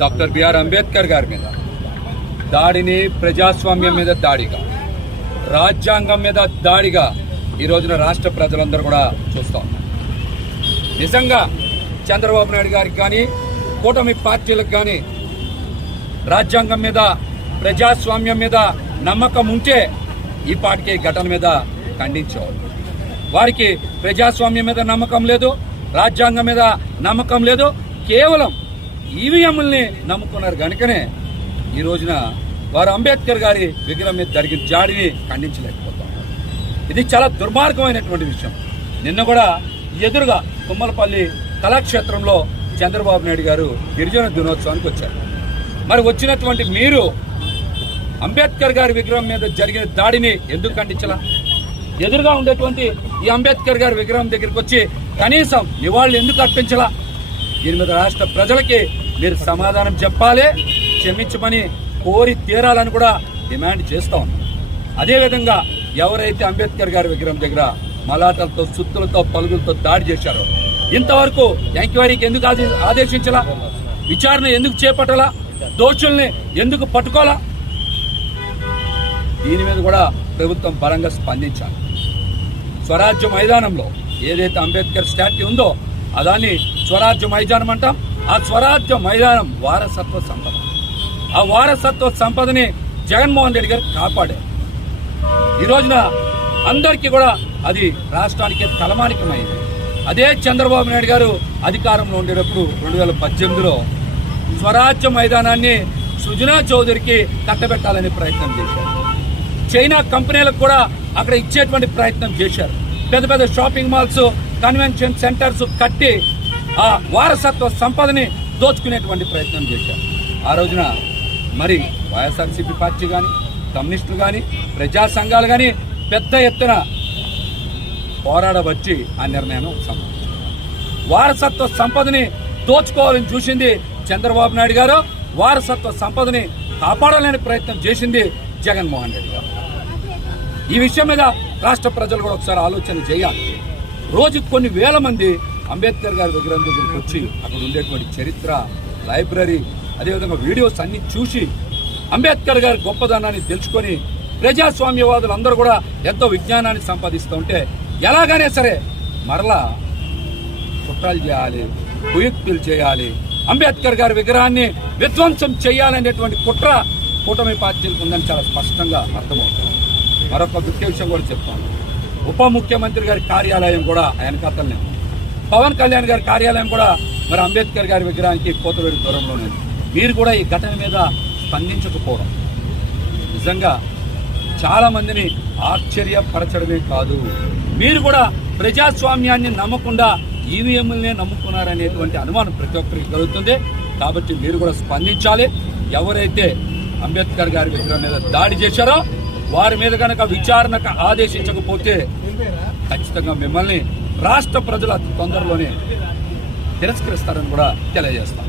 Doctor BR Ambedkar గారి మీద దాడిని ప్రజాస్వామ్యం మీద దాడిగా, రాజ్యాంగం మీద దాడిగా ఈ రోజున రాష్ట్ర ప్రజలందరూ కూడా చూస్తూ ఉన్నారు. నిజంగా చంద్రబాబు నాయుడు గారికి కానీ కూటమి పార్టీలకు కానీ రాజ్యాంగం మీద ప్రజాస్వామ్యం మీద నమ్మకం ఉంటే ఈ పార్టీ ఘటన మీద ఖండించేవాళ్ళు. వారికి ప్రజాస్వామ్యం మీద నమ్మకం లేదు, రాజ్యాంగం మీద నమ్మకం లేదు, కేవలం ఈవీఎంలని నమ్ముకున్నారు కనుకనే ఈ రోజున వారు అంబేద్కర్ గారి విగ్రహం మీద జరిగిన జాడిని ఖండించలేకపోతాం. ఇది చాలా దుర్మార్గమైనటువంటి విషయం. నిన్న కూడా ఎదురుగా తుమ్మలపల్లి కళాక్షేత్రంలో చంద్రబాబు నాయుడు గారు గిరిజన దినోత్సవానికి వచ్చారు. మరి వచ్చినటువంటి మీరు అంబేద్కర్ గారి విగ్రహం మీద జరిగిన దాడిని ఎందుకు ఖండించాలా? ఎదురుగా ఉండేటువంటి ఈ అంబేద్కర్ గారి విగ్రహం దగ్గరికి వచ్చి కనీసం నివాళులు ఎందుకు అర్పించాలా? దీని మీద రాష్ట్ర ప్రజలకి మీరు సమాధానం చెప్పాలి, క్షమించమని కోరి తీరాలని కూడా డిమాండ్ చేస్తా ఉన్నాం. అదేవిధంగా ఎవరైతే అంబేద్కర్ గారి విగ్రహం దగ్గర మలాటలతో, సుత్తులతో, పలుగులతో దాడి చేశారో ఇంతవరకు ఎంక్వైరీకి ఎందుకు ఆదేశించాలా? విచారణ ఎందుకు చేపట్టాలా? దోషుల్ని ఎందుకు పట్టుకోవాలా? దీని మీద కూడా ప్రభుత్వం బలంగా స్పందించాలి. స్వరాజ్య మైదానంలో ఏదైతే అంబేద్కర్ స్టాట్యూ ఉందో దాన్ని స్వరాజ్య మైదానం అంటాం. ఆ స్వరాజ్య మైదానం వారసత్వ సంపద. ఆ వారసత్వ సంపదని జగన్మోహన్ రెడ్డి గారు కాపాడారు. ఈ రోజున అందరికీ కూడా అది రాష్ట్రానికి తలమానికమైంది. అదే చంద్రబాబు నాయుడు గారు అధికారంలో ఉండేటప్పుడు 2018లో స్వరాజ్య మైదానాన్ని సుజనా చౌదరికి కట్టబెట్టాలనే ప్రయత్నం చేశారు. చైనా కంపెనీలకు కూడా అక్కడ ఇచ్చేటువంటి ప్రయత్నం చేశారు. పెద్ద పెద్ద షాపింగ్ మాల్స్, కన్వెన్షన్ సెంటర్స్ కట్టి ఆ వారసత్వ సంపదని దోచుకునేటువంటి ప్రయత్నం చేశారు. ఆ రోజున మరి వైఎస్ఆర్సీపీ పార్టీ కానీ, కమ్యూనిస్టులు కానీ, ప్రజా సంఘాలు కానీ పెద్ద ఎత్తున పోరాడబట్టి ఆ నిర్ణయం సంభవించింది. వారసత్వ సంపదని దోచుకోవాలని చూసింది చంద్రబాబు నాయుడు గారు, వారసత్వ సంపదని కాపాడాలని ప్రయత్నం చేసింది జగన్మోహన్ రెడ్డి గారు. ఈ విషయం మీద రాష్ట్ర ప్రజలు కూడా ఒకసారి ఆలోచన చేయాలి. రోజుకు కొన్ని వేల మంది అంబేద్కర్ గారి విగ్రహం దగ్గరికి వచ్చి అక్కడ ఉండేటువంటి చరిత్ర, లైబ్రరీ, అదేవిధంగా వీడియోస్ అన్ని చూసి అంబేద్కర్ గారి గొప్పదనాన్ని తెలుసుకొని ప్రజాస్వామ్యవాదులు అందరూ కూడా ఎంతో విజ్ఞానాన్ని సంపాదిస్తూ ఉంటే ఎలాగైనా సరే మరలా కుట్రలు చేయాలి, కుయుక్తులు చేయాలి, అంబేద్కర్ గారి విగ్రహాన్ని విధ్వంసం చేయాలనేటువంటి కుట్ర కూటమి పార్టీలకు ఉందని చాలా స్పష్టంగా అర్థమవుతుంది. మరొక ముఖ్య విషయం కూడా చెప్తాను. ఉప ముఖ్యమంత్రి గారి కార్యాలయం కూడా ఆయన కథలనే, పవన్ కళ్యాణ్ గారి కార్యాలయం కూడా మరి అంబేద్కర్ గారి విగ్రహానికి కోతవేడు దూరంలోనే. మీరు కూడా ఈ ఘటన మీద స్పందించకపోవడం నిజంగా చాలా మందిని ఆశ్చర్యపరచడమే కాదు, మీరు కూడా ప్రజాస్వామ్యాన్ని నమ్మకుండా ఈవీఎంలనే నమ్ముకున్నారనేటువంటి అనుమానం ప్రతి ఒక్కరికి కలుగుతుంది. కాబట్టి మీరు కూడా స్పందించాలి. ఎవరైతే అంబేద్కర్ గారి విగ్రహం మీద దాడి చేశారో వారి మీద కనుక విచారణకు ఆదేశించకపోతే ఖచ్చితంగా మిమ్మల్ని రాష్ట్ర ప్రజలు అతి తొందరలోనే తిరస్కరిస్తారని కూడా తెలియజేస్తాం.